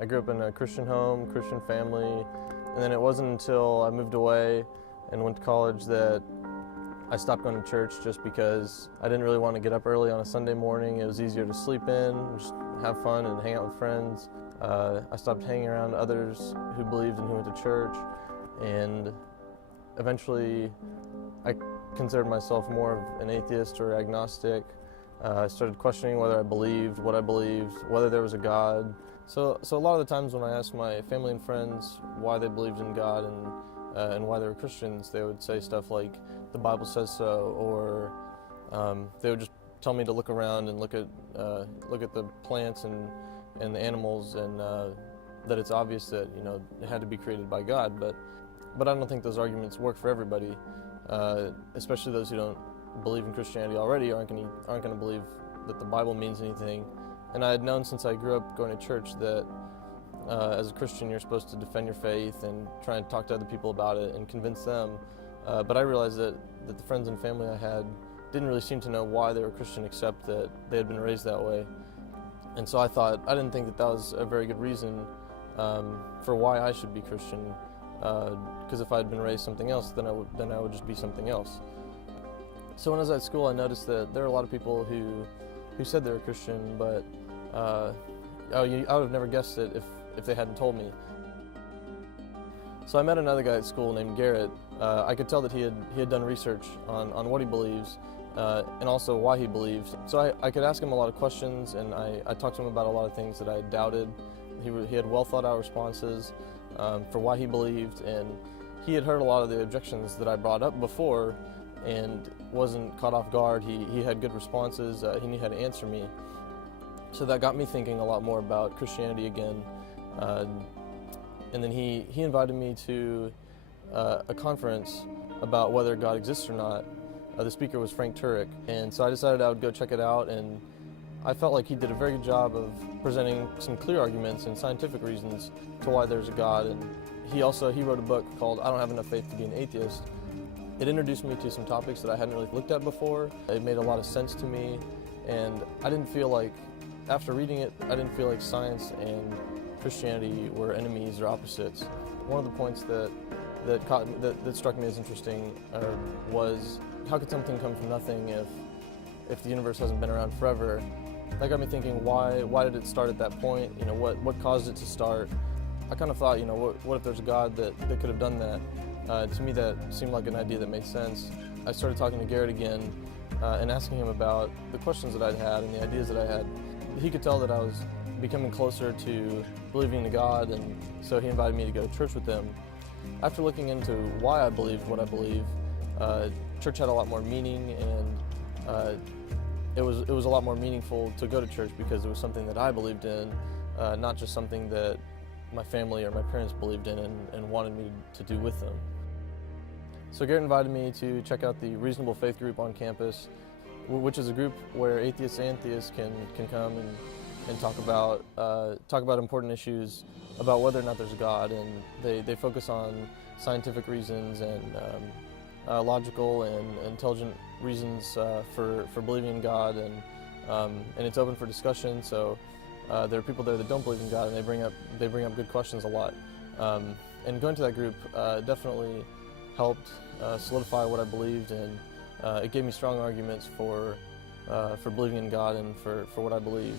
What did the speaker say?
I grew up in a Christian home, Christian family, and then it wasn't until I moved away and went to college that I stopped going to church just because I didn't really want to get up early on a Sunday morning. It was easier to sleep in, just have fun and hang out with friends. I stopped hanging around others who believed and who went to church, and eventually I considered myself more of an atheist or agnostic. I started questioning whether I believed, what I believed, whether there was a God. So a lot of the times when I asked my family and friends why they believed in God and why they were Christians, they would say stuff like, the Bible says so, or they would just tell me to look around and look at the plants and the animals, and that it's obvious that it had to be created by God. But I don't think those arguments work for everybody, especially those who don't believe in Christianity already aren't going to believe that the Bible means anything. And I had known since I grew up going to church that as a Christian you're supposed to defend your faith and try and talk to other people about it and convince them. But I realized that the friends and family I had didn't really seem to know why they were Christian, except that they had been raised that way. And so I didn't think that was a very good reason for why I should be Christian, because if I had been raised something else, then I would just be something else. So when I was at school, I noticed that there were a lot of people who said they were Christian, but I would have never guessed it if they hadn't told me. So I met another guy at school named Garrett. I could tell that he had done research on what he believes and also why he believes. So I could ask him a lot of questions, and I talked to him about a lot of things that I doubted. He had well thought out responses for why he believed, and he had heard a lot of the objections that I brought up before and wasn't caught off guard. He had good responses. He knew how to answer me. So that got me thinking a lot more about Christianity again. And then he invited me to a conference about whether God exists or not. The speaker was Frank Turek, and so I decided I would go check it out, and I felt like he did a very good job of presenting some clear arguments and scientific reasons to why there's a God. And he wrote a book called I Don't Have Enough Faith to Be an Atheist. It introduced me to some topics that I hadn't really looked at before. It made a lot of sense to me, and I didn't feel like, after reading it, I didn't feel like science and Christianity were enemies or opposites. One of the points that struck me as interesting was, how could something come from nothing if the universe hasn't been around forever? That got me thinking, why did it start at that point? What caused it to start? I kind of thought, what if there's a God that could have done that? To me, that seemed like an idea that made sense. I started talking to Garrett again and asking him about the questions that I'd had and the ideas that I had. He could tell that I was becoming closer to believing in God, and so he invited me to go to church with them. After looking into why I believed what I believe, church had a lot more meaning, and it was a lot more meaningful to go to church because it was something that I believed in, not just something that my family or my parents believed in and wanted me to do with them. So Garrett invited me to check out the Reasonable Faith group on campus, which is a group where atheists and theists can come and talk about important issues about whether or not there's a God, and they focus on scientific reasons and logical and intelligent reasons for believing in God, and it's open for discussion. So there are people there that don't believe in God, and they bring up good questions a lot. And going to that group definitely helped solidify what I believed, and it gave me strong arguments for believing in God and for what I believe.